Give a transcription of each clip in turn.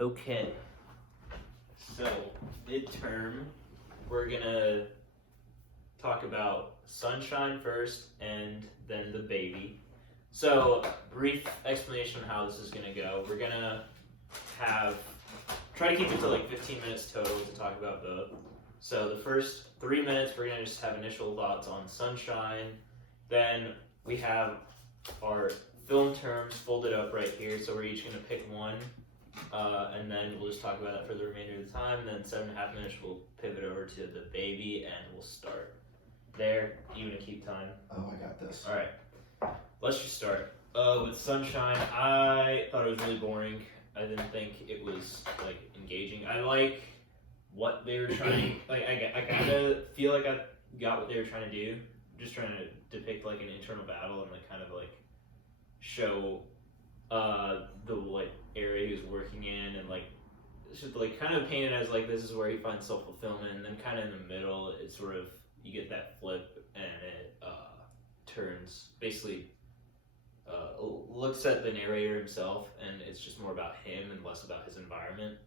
Okay, so midterm, we're gonna talk about sunshine first and then the baby. So, brief explanation on how this is gonna go. We're gonna try to keep it to like 15 minutes total to talk about both. So, the first 3 minutes, we're gonna just have initial thoughts on sunshine. Then we have our film terms folded up right here, so we're each gonna pick one. And then we'll just talk about that for the remainder of the time. And then 7.5 minutes, we'll pivot over to the baby, and we'll start there. You gonna keep time? Oh, I got this. All right, let's just start with sunshine. I thought it was really boring. I didn't think it was like engaging. I like what they were trying. Like I kind of feel like I got what they were trying to do. Just trying to depict like an internal battle and like kind of like show the like area he was working in, and like it's just like kind of painted as like this is where he finds self-fulfillment, and then kind of in the middle it's sort of you get that flip and it turns basically looks at the narrator himself, and it's just more about him and less about his environment.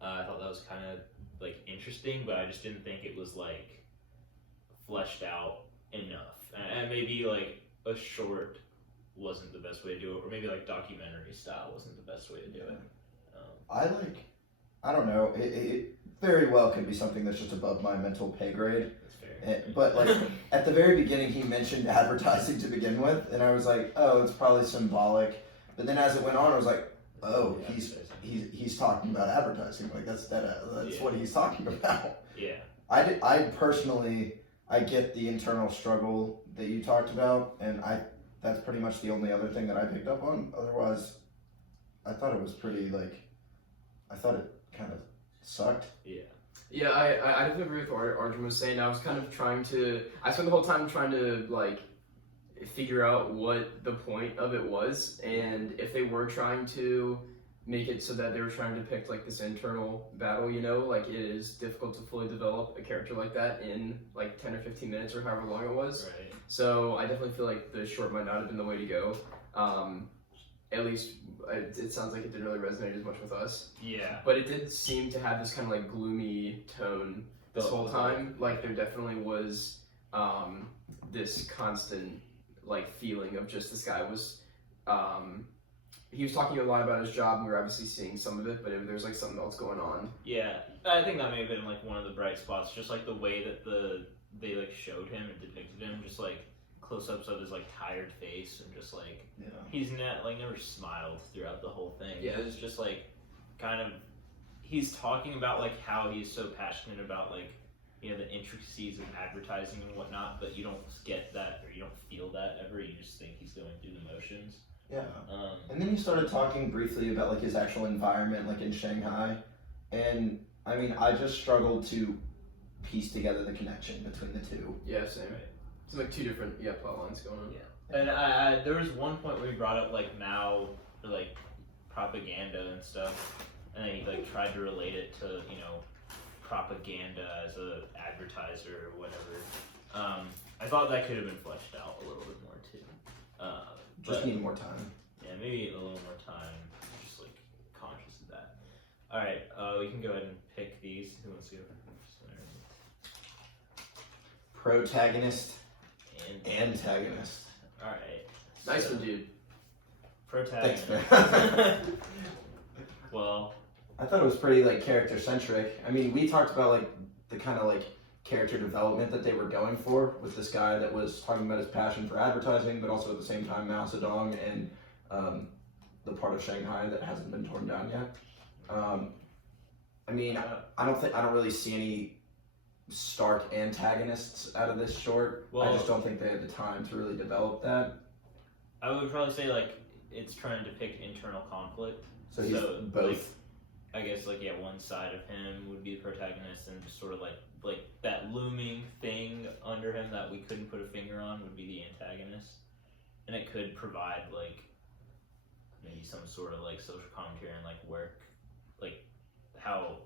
I thought that was kind of like interesting, but I just didn't think it was like fleshed out enough, and maybe like a short wasn't the best way to do it, or maybe like documentary style wasn't the best way to do it. I don't know, it very well could be something that's just above my mental pay grade. That's fair. But like at the very beginning he mentioned advertising to begin with, and I was like, oh, it's probably symbolic. But then as it went on I was like, oh, he's talking about advertising, like that's what he's talking about. Yeah. I personally get the internal struggle that you talked about, and that's pretty much the only other thing that I picked up on. Otherwise, I thought it was pretty I thought it kind of sucked. Yeah. Yeah, I definitely agree with what Arjun was saying. I was kind of I spent the whole time trying to like figure out what the point of it was, and if they were trying to make it so that they were trying to depict like this internal battle, like it is difficult to fully develop a character like that in like 10 or 15 minutes or however long it was. Right. So I definitely feel like the short might not have been the way to go. At least it sounds like it didn't really resonate as much with us. Yeah. But it did seem to have this kind of like gloomy tone this whole time. Like there definitely was this constant like feeling of just this guy was he was talking a lot about his job, and we were obviously seeing some of it, but there's like something else going on. Yeah, I think that may have been like one of the bright spots, just like the way that they like showed him and depicted him, just like close-ups of his like tired face, and just like he's never smiled throughout the whole thing. Yeah, it was just like kind of he's talking about like how he's so passionate about like the intricacies of advertising and whatnot, but you don't get that, or you don't feel that ever. You just think he's going through the motions. Yeah. And then he started talking briefly about like his actual environment, like in Shanghai, and I mean, I just struggled to piece together the connection between the two. Yeah, same. Right. It's like two different plot lines going on. Yeah. And there was one point where he brought up like Mao, or like propaganda and stuff, and then he like tried to relate it to propaganda as a advertiser or whatever. I thought that could have been fleshed out a little bit more too. Just need more time. Yeah, maybe a little more time. Just like conscious of that. All right, we can go ahead and pick these. Who wants to go first? Protagonist and antagonist. All right. Nice one, dude. Protagonist. Thanks, man. Well, I thought it was pretty like character centric. I mean, we talked about like the kind of like character development that they were going for with this guy that was talking about his passion for advertising, but also at the same time Mao Zedong and the part of Shanghai that hasn't been torn down yet. I mean, I don't really see any stark antagonists out of this short. Well, I just don't think they had the time to really develop that. I would probably say like it's trying to depict internal conflict. So he's both. Like, I guess like one side of him would be the protagonist, and just sort of like that looming thing under him that we couldn't put a finger on would be the antagonist, and it could provide like maybe some sort of like social commentary and like work, like how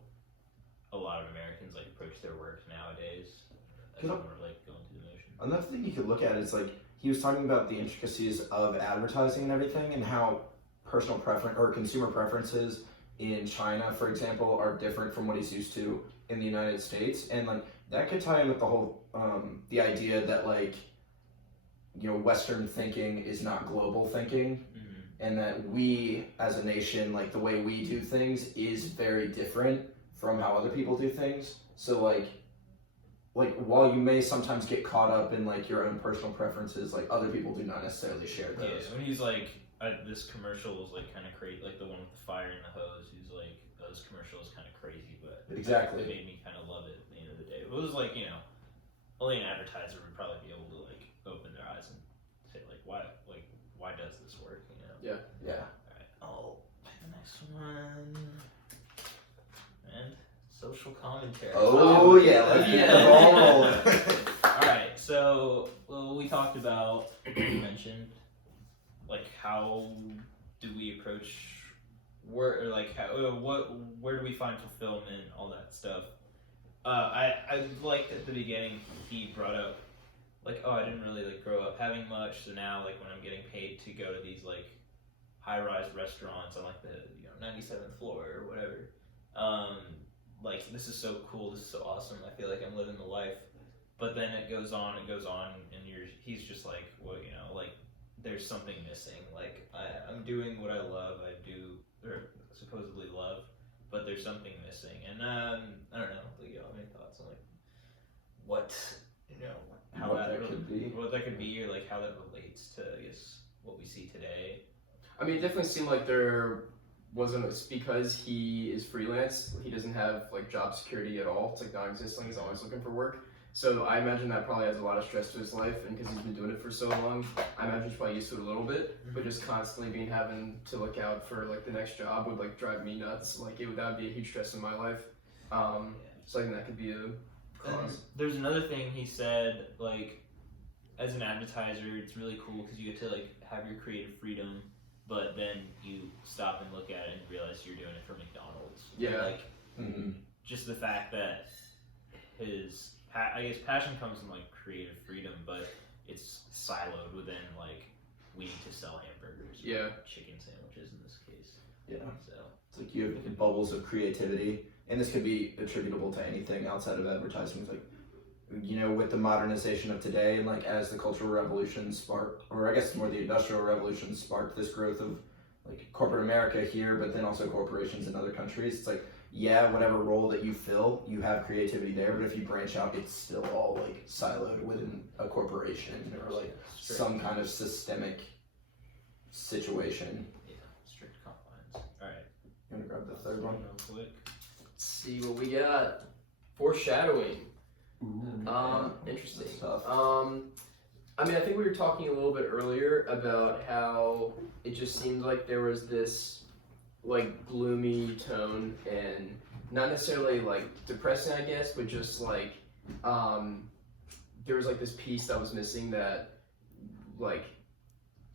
a lot of Americans like approach their work nowadays, as more like going through the motion. Another thing you could look at is like he was talking about the intricacies of advertising and everything, and how personal preference or consumer preferences in China, for example, are different from what he's used to in the United States, and like that could tie in with the whole the idea that like Western thinking is not global thinking, and that we as a nation, like the way we do things is very different from how other people do things. So like while you may sometimes get caught up in like your own personal preferences, like other people do not necessarily share those. Yeah, when he's like, this commercial was like kind of crazy, like the one with the fire and the hose. He's like, this commercial is kind of crazy, but Exactly. it made me kind of love it at the end of the day. It was like, only an advertiser would probably be able to like open their eyes and say like, why does this work? Yeah. All right, I'll pick the next one. And social commentary. Oh yeah, let's get the ball rolling. Alright, so we talked about, you mentioned, like how do we approach where, or like where do we find fulfillment, all that stuff. I liked at the beginning he brought up like, I didn't really like grow up having much, so now like when I'm getting paid to go to these like high-rise restaurants on like the 97th floor or whatever, like this is so cool, this is so awesome, I feel like I'm living the life. But then it goes on, and he's just like, well, like there's something missing. Like I'm doing what I love, or supposedly love, but there's something missing. And I don't know, do you have any thoughts on like what how what that could be, or like how that relates to, I guess, what we see today? I mean, it definitely seemed like there wasn't, it's because he is freelance, he doesn't have like job security at all. It's like non-existent, he's always looking for work. So I imagine that probably adds a lot of stress to his life, and because he's been doing it for so long, I imagine he's probably used to it a little bit, but just constantly having to look out for like the next job would like drive me nuts. Like that would be a huge stress in my life. So I think that could be a cause. There's another thing he said, like as an advertiser, it's really cool because you get to like have your creative freedom, but then you stop and look at it and realize you're doing it for McDonald's. Yeah. Like just the fact that his, I guess, passion comes from like creative freedom, but it's siloed within like, we need to sell hamburgers, or chicken sandwiches in this case. Yeah. So it's like you have bubbles of creativity, and this could be attributable to anything outside of advertising. It's like, with the modernization of today, and like as the cultural revolution sparked, or I guess more the industrial revolution sparked this growth of like corporate America here, but then also corporations in other countries. It's like, whatever role that you fill, you have creativity there, but if you branch out, it's still all like siloed within a corporation or like some kind of systemic situation. Yeah, strict confines. All right, You want to grab the third one? real quick. Let's see what we got. Foreshadowing. Ooh, Interesting. That's tough. I mean, I think we were talking a little bit earlier about how it just seemed like there was this like gloomy tone, and not necessarily like depressing, I guess, but just like there was like this piece that was missing, that like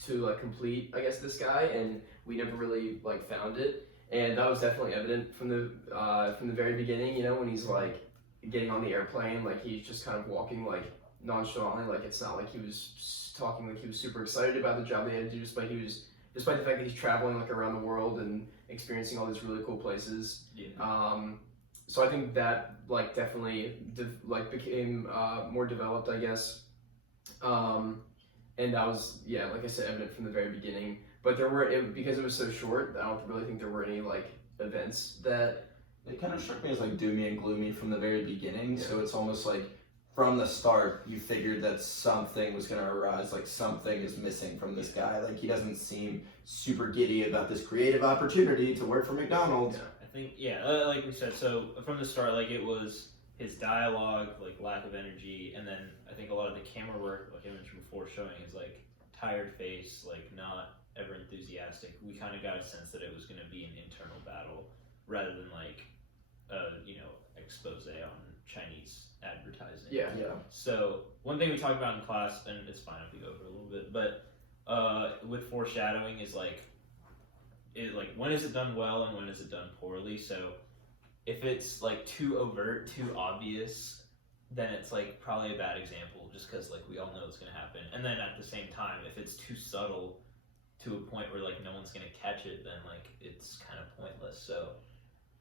to like complete, I guess, this guy, and we never really like found it. And that was definitely evident from the very beginning, when he's like getting on the airplane, like he's just kind of walking like nonchalantly, like it's not like he was talking like he was super excited about the job they had to do, despite the fact that he's traveling like around the world and experiencing all these really cool places. So I think that like definitely became more developed, I guess. And that was, like I said, evident from the very beginning. But because it was so short, I don't really think there were any like events that. It kind of struck me as like doomy and gloomy from the very beginning. So it's almost like from the start, you figured that something was going to arise, like something is missing from this guy. Like he doesn't seem super giddy about this creative opportunity to work for McDonald's. I think, like we said, so from the start, like it was his dialogue, like lack of energy, and then I think a lot of the camera work, like I mentioned before, showing his like tired face, like not ever enthusiastic. We kind of got a sense that it was going to be an internal battle rather than like expose on Chinese advertising. Yeah. So one thing we talked about in class, and it's fine if we go over a little bit, but with foreshadowing is like when is it done well and when is it done poorly. So if it's like too overt, too obvious, then it's like probably a bad example, just because like we all know it's gonna happen. And then at the same time, if it's too subtle, to a point where like no one's gonna catch it, then like it's kind of pointless. So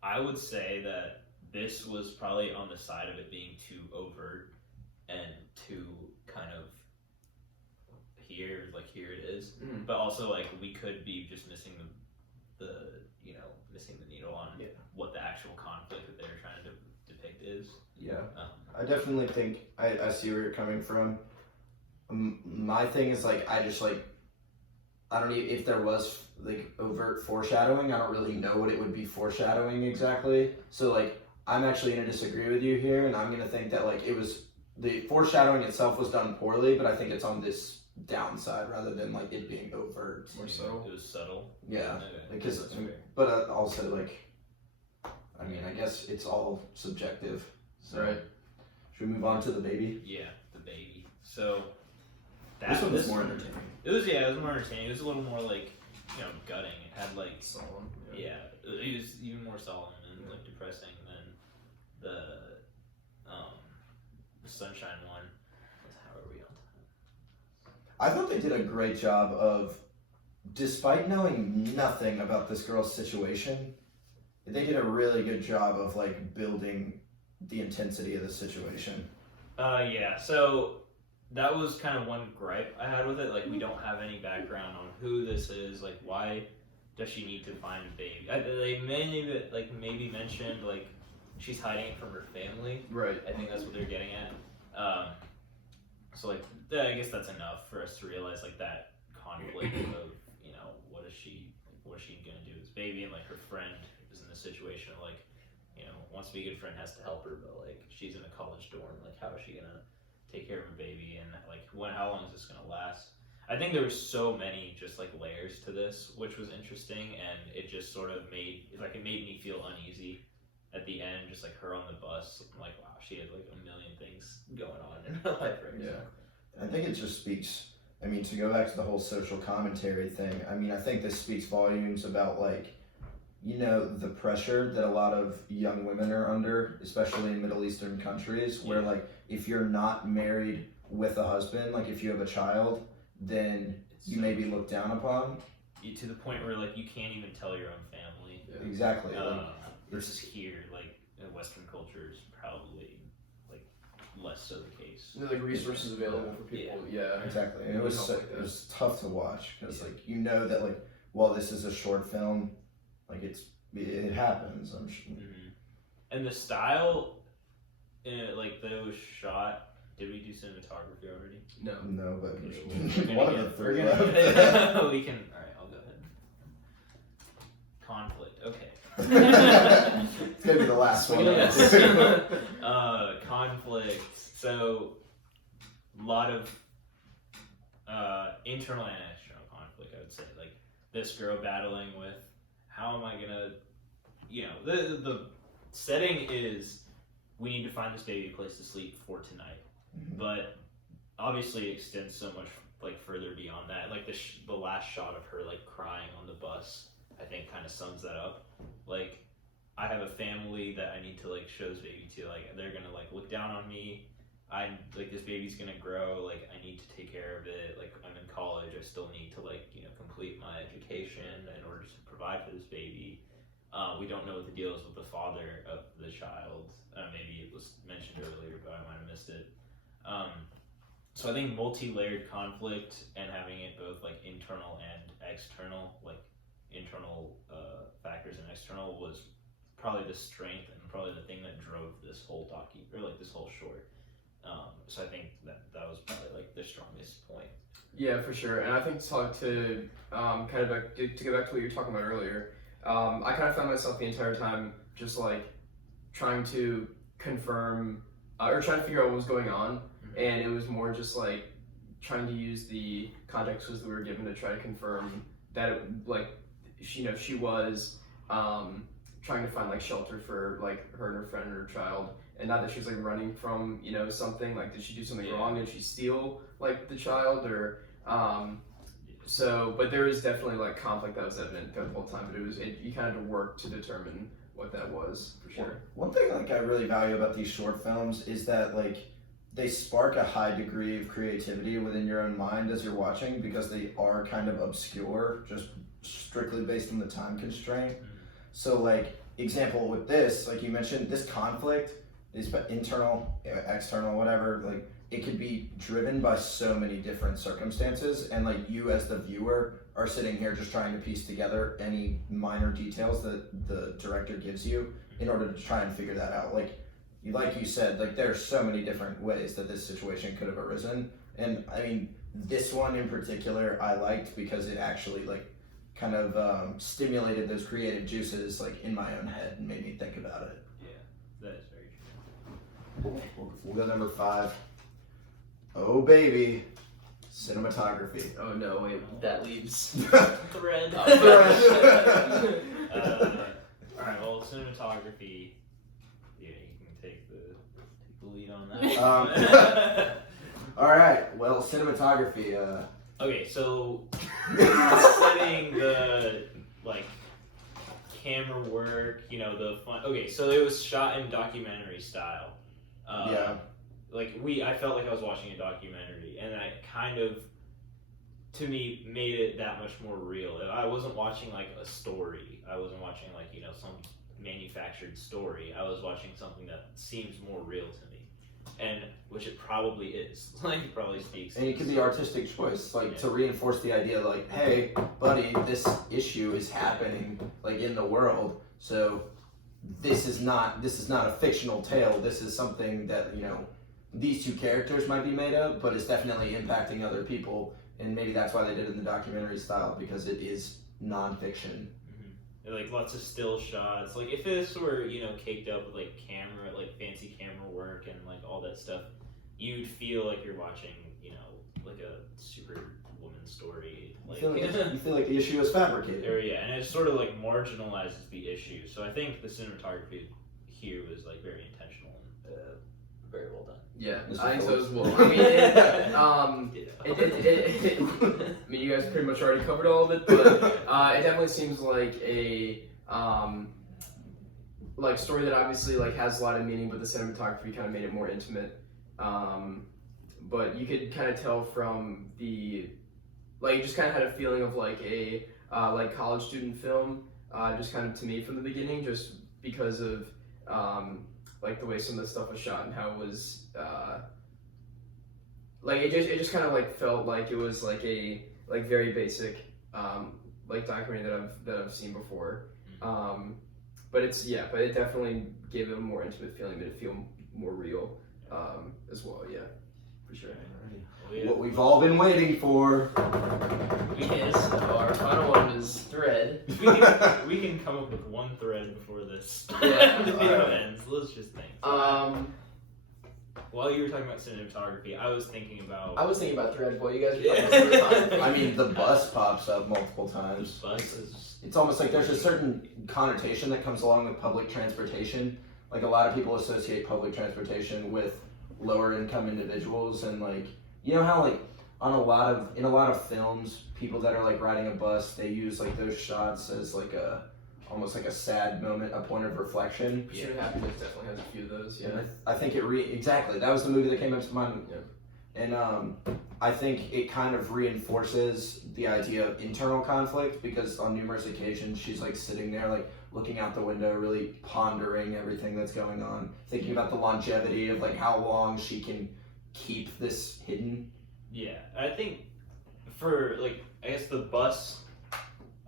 I would say that this was probably on the side of it being too overt and too kind of here it is. But also like we could be just missing the missing the needle on what the actual conflict that they're trying to depict is. Yeah, I definitely think I see where you're coming from. My thing is like I don't know if there was like overt foreshadowing. I don't really know what it would be foreshadowing exactly. So like I'm actually gonna disagree with you here, and I'm gonna think that like it was the foreshadowing itself was done poorly, but I think it's on this downside rather than like it being overt. More subtle. It was subtle. Yeah, Okay. because That's fair. but also like I mean I guess it's all subjective. So Right. should we move on to the baby? Yeah, the baby. So This one was more entertaining. It was more entertaining. It was a little more like gutting. It had like Solemn. yeah, it was even more solemn and like depressing than the Sunshine one. How are we on time? I thought they did a great job of, despite knowing nothing about this girl's situation, they did a really good job of like building the intensity of the situation. Yeah. So that was kind of one gripe I had with it. Like we don't have any background on who this is. Like why does she need to find a baby? They maybe mentioned like she's hiding it from her family. Right. I think that's what they're getting at. So like I guess that's enough for us to realize like that conflict of what is she gonna do with this baby, and like her friend is in the situation of like wants to be a good friend, has to help her, but like she's in a college dorm, like how is she gonna take care of her baby, and like how long is this gonna last? I think there were so many just like layers to this, which was interesting, and it just sort of made me feel uneasy at the end, just like her on the bus. I'm like, wow, she had like a million things going on in her life right now. I think it just speaks, I mean, to go back to the whole social commentary thing, I mean, I think this speaks volumes about like, the pressure that a lot of young women are under, especially in Middle Eastern countries, where like, if you're not married with a husband, like if you have a child, then you may be looked down upon. To the point where like you can't even tell your own family. Yeah. Exactly. Versus here, like in Western culture is probably like less so the case. There's like resources available for people. Yeah. Exactly. And it was tough to watch because like that like while this is a short film, like it happens. I'm sure. Mm-hmm. And the style, like that it was shot. Did we do cinematography already? No, but Okay. one of the three. We can. All right, I'll go ahead. Conflict. Okay. It's gonna be the last one. Conflict. So, a lot of internal and external conflict, I would say. Like this girl battling with, how am I gonna, the setting is we need to find this baby a place to sleep for tonight, but obviously it extends so much like further beyond that. Like the last shot of her like crying on the bus, I think kind of sums that up. Like, I have a family that I need to like show this baby to. Like, they're gonna like look down on me. I'm like, this baby's gonna grow. Like, I need to take care of it. Like, I'm in college. I still need to like complete my education in order to provide for this baby. We don't know what the deal is with the father of the child. Maybe it was mentioned earlier, but I might have missed it. So I think multi-layered conflict and having it both like internal and external, like internal factors and external, was probably the strength and probably the thing that drove this whole this whole short. So I think that was probably like the strongest point. Yeah, for sure. And I think to talk to kind of like, to get back to what you were talking about earlier, I kind of found myself the entire time just like trying to confirm or trying to figure out what was going on, and it was more just like trying to use the context clues that we were given to try to confirm that it, like she was trying to find like shelter for like her and her friend and her child, and not that she was like running from something. Like, did she do something wrong? Did she steal like the child, or but there was definitely like conflict that was evident the whole time, but you kind of had to work to determine what that was, for sure. One thing like I really value about these short films is that like they spark a high degree of creativity within your own mind as you're watching because they are kind of obscure, just strictly based on the time constraint. So like example with this, like you mentioned, this conflict is internal, external, whatever, like it could be driven by so many different circumstances, and like you as the viewer are sitting here just trying to piece together any minor details that the director gives you in order to try and figure that out. Like you said, like there's so many different ways that this situation could have arisen, and I mean this one in particular I liked because it actually like kind of stimulated those creative juices like in my own head and made me think about it. Yeah, that is very true. We'll go number 5. Oh baby, cinematography. Oh no, wait, that leaves. Thread. Oh, Alright, well, cinematography. Yeah, you can take the lead on that. All right. Well, cinematography. Okay, so setting the like camera work, you know, the fun. Okay, so it was shot in documentary style. Yeah. Like I felt like I was watching a documentary, and I kind of, to me, made it that much more real. I wasn't watching like a story. I wasn't watching like, you know, some manufactured story. I was watching something that seems more real to me, and which it probably is. Like it probably speaks. And it could be artistic choice, like to reinforce the idea, like, hey, buddy, this issue is happening, like in the world. So this is not a fictional tale. This is something that, you know, these two characters might be made of, but it's definitely impacting other people. And maybe that's why they did it in the documentary style, because it is nonfiction. Like lots of still shots. Like if this were, you know, caked up with like camera, like fancy camera work and like all that stuff, you'd feel like you're watching, you know, like a Superwoman story. Like, You feel like the issue is fabricated. yeah, and it sort of like marginalizes the issue. So I think the cinematography here was like very intentional and very well done. Yeah, Mr. I think so Phillips. as well. I mean, I mean, you guys pretty much already covered all of it, but it definitely seems like a like story that obviously like has a lot of meaning, but the cinematography kind of made it more intimate. But you could kind of tell from the like, you just kind of had a feeling of like a like college student film, just kind of to me from the beginning, just because of like the way some of the stuff was shot and how it was like it just kind of like felt like it was like a like very basic like documentary that I've seen before, but it definitely gave it a more intimate feeling, made it feel more real as well. Yeah, for sure. What we've all been waiting for. Yes, our final one is Thread. We can come up with one thread before this Yeah. video ends. Let's just think. While you were talking about cinematography, I was thinking about Thread. Boy, you guys are Yeah. I mean, the bus pops up multiple times. buses. It's almost like there's a certain connotation that comes along with public transportation. Like a lot of people associate public transportation with lower income individuals, and like, you know how like in a lot of films, people that are like riding a bus, they use like those shots as like almost like a sad moment, a point of reflection. Pursuit of Happiness definitely has a few of those. Yeah. And I think exactly, that was the movie that came up to mind. Yeah. And I think it kind of reinforces the idea of internal conflict, because on numerous occasions she's like sitting there like looking out the window, really pondering everything that's going on, thinking about the longevity of like how long she can keep this hidden. Yeah, I think for like, I guess the bus,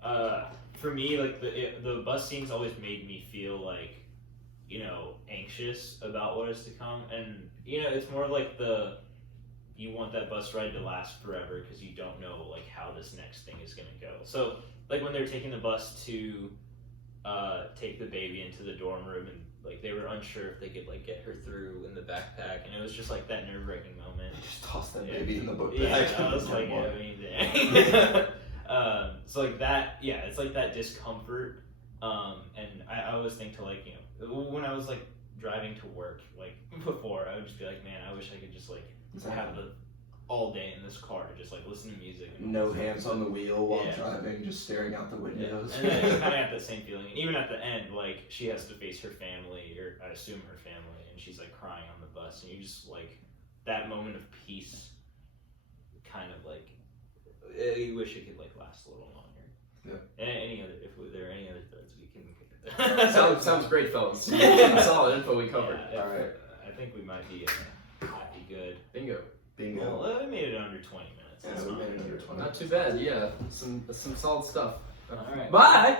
for me, like the bus scenes always made me feel like, you know, anxious about what is to come, and you know, it's more like you want that bus ride to last forever because you don't know like how this next thing is gonna go. So like when they're taking the bus to take the baby into the dorm room, and like they were unsure if they could like get her through in the backpack, and it was just like that nerve-wracking moment. Just toss that baby in the book Yeah, bag. I was like, yeah, I mean, dang. So like that, yeah, it's like that discomfort. And I always think to like, you know, when I was like driving to work, like before, I would just be like, man, I wish I could just like have all day in this car, just like listen to music. And No hands on the wheel while Yeah. driving, just staring out the windows. And then you kind of have that same feeling. And even at the end, like she has to face her family, or I assume her family, and she's like crying on the bus, and you just like, that moment of peace, kind of like, I wish it could like last a little longer. Yeah. Any other, if there are any other threads, we can. Sounds great, fellas. Some solid info we covered. Yeah, All right. I think we might be good. Bingo. Bingo. Well, we made it under 20 minutes. Yeah, That's we not made it bad. under 20. Not too bad. Yeah, some solid stuff. All right. Bye.